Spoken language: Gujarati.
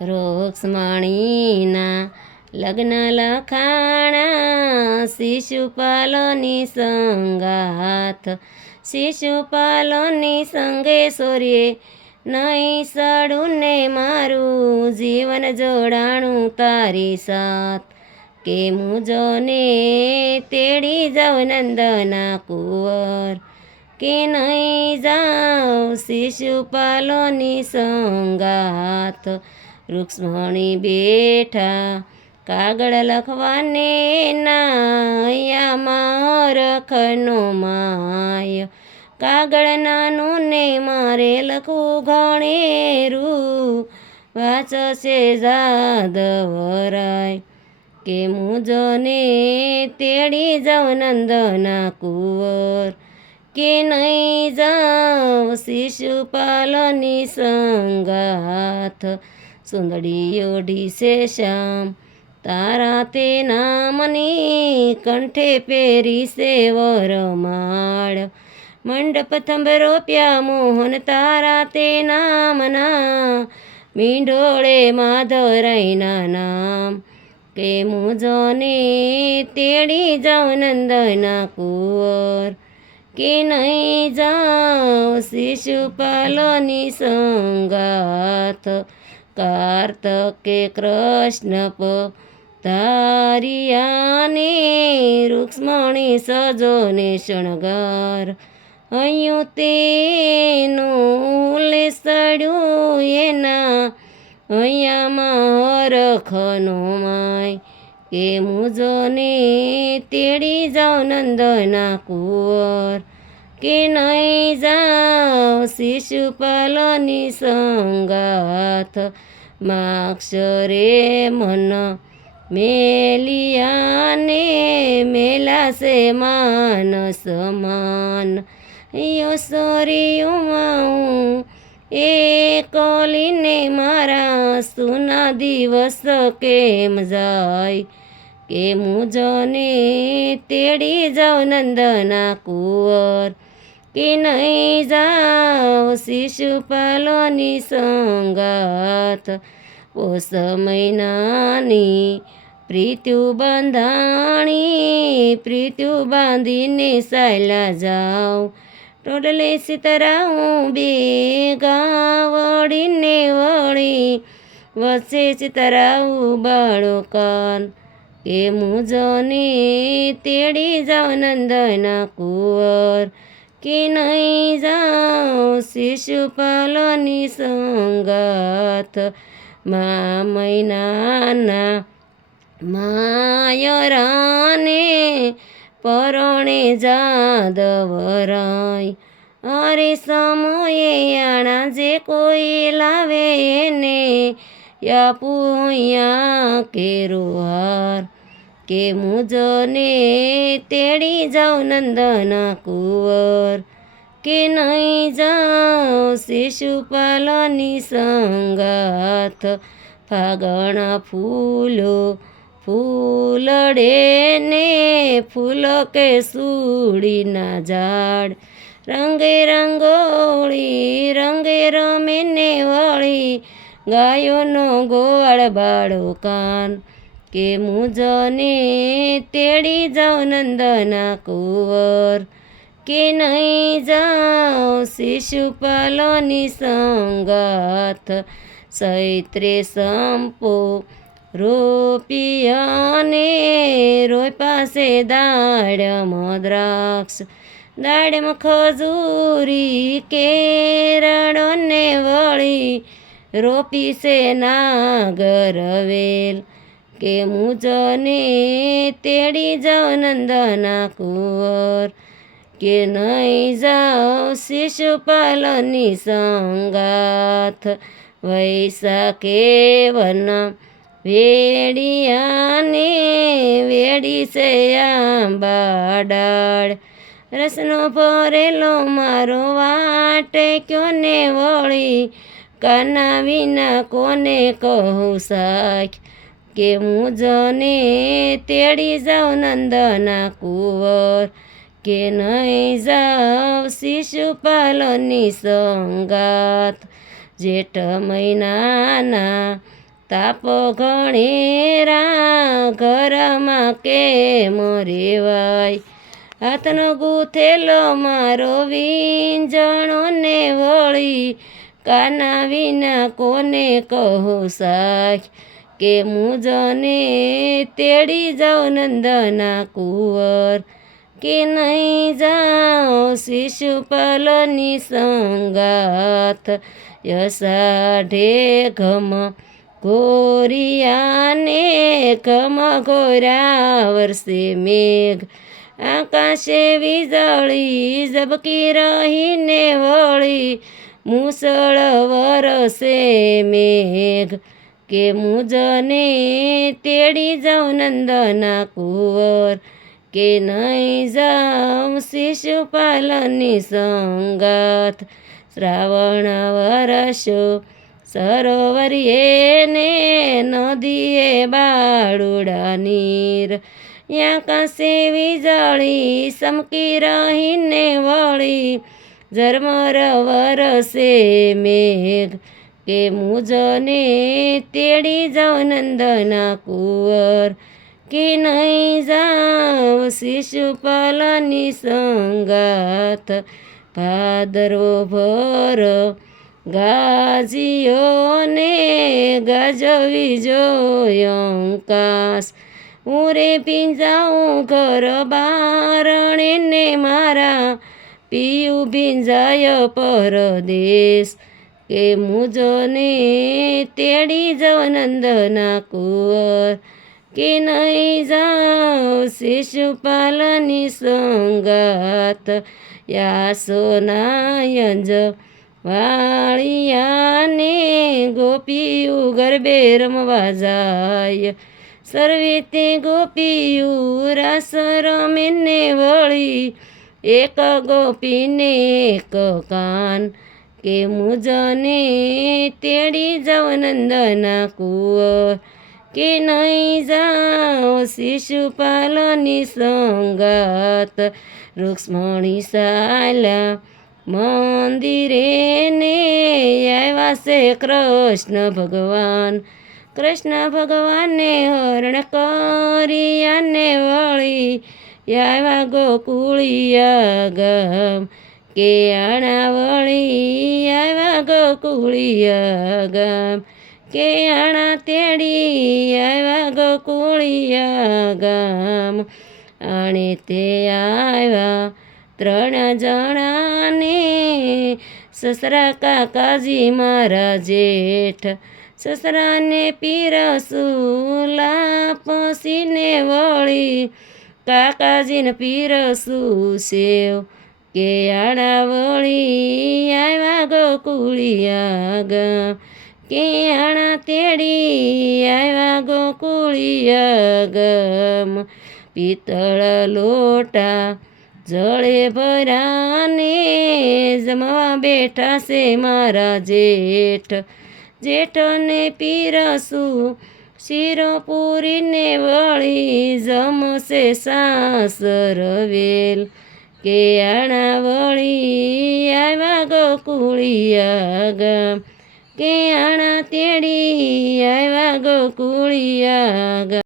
રૂક્ષ્મણીના લગ્ન લખાણા શિશુપાલની સંગાથ શિશુપાલની સંગે સોરીએ નહીં સડું ને મારું જીવન જોડાણું તારી સાથ કે મુજોને તેડી જાઉં નંદના કુંવર કે નહીં જાઉં શિશુપાલની સંગાથ રૂક્ષ્મણી બેઠા કાગળ લખવાને નાયામાં રખનો માય કાગળ નાનું ને મારે લખવું ઘણેરું વાંચશે જાદવરાય કે મુજોને તેડી જાઉં નંદના કુંવર કે નહીં જાઉં શિશુપાલની સંગાથ સુંદડી ઓઢી છે શ્યામ તારા તે નામની કંઠે પહેરી છે વરમાળ મંડપ થંભરો પ્યા મોહન તારા તે નામના મીંઢોળે માધવરાયના નામ કે મુજોને તેડી જાઉં નંદના કુંવર કે નહીં જાઉં શિશુપાલની સંગાથ કાર્તકે કૃષ્ણ પધાર્યાને રૂક્ષ્મણી સજોને શણગાર હૈયું તેનું લેસડ્યું એના હૈયામાં હરખનો માય કે મુજોને તેડી જાઉં નંદના કુંવર કે નહીં જાઉં શિશુપાલની સંગાથ માક્ષરે મન મેલિયાને મેલાશે માન સમાન યસોરિયુમાં એ કોલીને મારા સુના દિવસ કેમ જાય કે મુજોને તેડી જાઉં નંદના કુંવર કે નહીં જાઉં શિશુપાલની સંગાથ પોષ મહિનાની પ્રીત્યુ બંધાણી પ્રીત્યુ બાંધીને સાયલા જાઉં ટોડલે સીતરાઉં બે ગાવડીને વળી વચ્ચે ચિતરાઉં બાળકાન કે મુજોને તેડી જાઉં નંદના કુંવર કે નહીં જાઉં શિશુપાલની સંગાથ મા મહિનાના માયરાને પરણે જાદવરાય અરે સમયે આણા જે કોઈ લાવે એને યાપુયા કેરો હાર કે મુજોને તેડી જાઉં નંદના કુંવર કે નહીં જાઉં શિશુપાલની સંગાથ ફાગણા ફૂલો ફૂલડે ને ફૂલો કે સુડીના ઝાડ રંગે રંગોળી રંગે રમે ને વળી ગાયોનો ગોવાળ બાળો કાન કે મુજોને તેડી જાઉં નંદના કુંવર કે નહીં જાઉં શિશુપાલની સંગાથ ચૈત્રે સંપો રોપિયાને રોપાશે દાડમાં દ્રાક્ષ દાડમાં ખજૂરી કેરળોને વળી રોપી છે નાગરવેલ કે મુજોને તેડી જાઉં નંદના કુંવર કે નહીં જાઉં શિશુપાલની સંગાથ વૈશાખે વન વેડિયાને વેડી છે આંબા ડાળ રસનો ભરેલો મારો વાટે ક્યોને વળી કાના વિના કોને કહું સાખ કે મુજોને તેડી જાઉં નંદના કુંવર કે નહીં જાઉં શિશુપાલની સંગાથ જેઠ મહિનાના તાપ ઘણેરા ઘરમાં કેમ રેવાય. હાથનો ગૂથેલો મારો વીંજણો ને વળી, કાના વિના કોને કહો સાખ, કે મુજને તેડી જાઉં નંદના કુંવર, કે નહીં જાઉં શિશુપાલની સંગાથ. યસાઢે ઘમ ઘોરિયાને ઘમ ઘોર્યા વર્ષે મેઘ, આકાશે વીજળી ઝબકી રહીને વળી, મુસળ વરસે મેઘ, કે મુજને તેડી જાઉં નંદના કુંવર, કે નહીં જાઉં શિશુપાલની સંગાથ. શ્રાવણ વરસો સરોવરીએ ને નદીએ બાળુડા નીર, આકાશે વીજળી સમકી રહીને વળી, ઝરમર વરસે મેઘ, કે મુજને તેડી જાઉં નંદના કુંવર, કે નહીં જાઉં શિશુપાલની સંગાથ. ભાદરવો ભર ગાજીયો ને ગાજવી જોયંકાશ, હું રે ભીંજાઉં ઘર બારણે ને મારા પિયું ભીંજાય પરદેશ, કે મુજને તેડી જાઉં નંદના કુંવર, કે નહીં જાઉં શિશુપાલની સંગાથ. યાસોના યંજ વાળિયાને ગોપીયું ગરબે રમવા જાય, સર્વે તે ગોપીયું રાસ રમે ને વળી, એક ગોપીને એક કાન, કે મુજને તેડી જાઉં નંદના કુંવર, કે નહીં જાઉં શિશુપાલની સંગાથ. રૂક્ષ્મણી શાલા મંદિરે ને આવ્યા છે કૃષ્ણ ભગવાન, કૃષ્ણ ભગવાને હરણ કર્યાને વળી, આવ્યા ગોકુળિયા ગામ, કે આણા વળી આવ્યા ગોકુળિયા ગામ, કે આણા તેડી આવ્યા ગોકુળિયા ગામ. આણે તે આવ્યા 3 જણાને, સસરા કાકાજી મારા જેઠ, સસરાને પીરસું લાપસીને વળી, કાકાજીને પીરસું સેવ, કે આણા વળી આવ્યા ગોકુળિયા ગામ, કે આણા તેડી આવ્યા ગોકુળિયા ગામ. પિત્તળ લોટા જળે ભરાને જમવા બેઠા છે મારા જેઠ, જેઠને પીરસું શીરો પૂરીને વળી, જમશે સાસર વેલ, કે આણા વળી આવ્યા ગોકુળિયા ગામ, કે આણા તેડી આવ્યા ગોકુળિયા ગામ.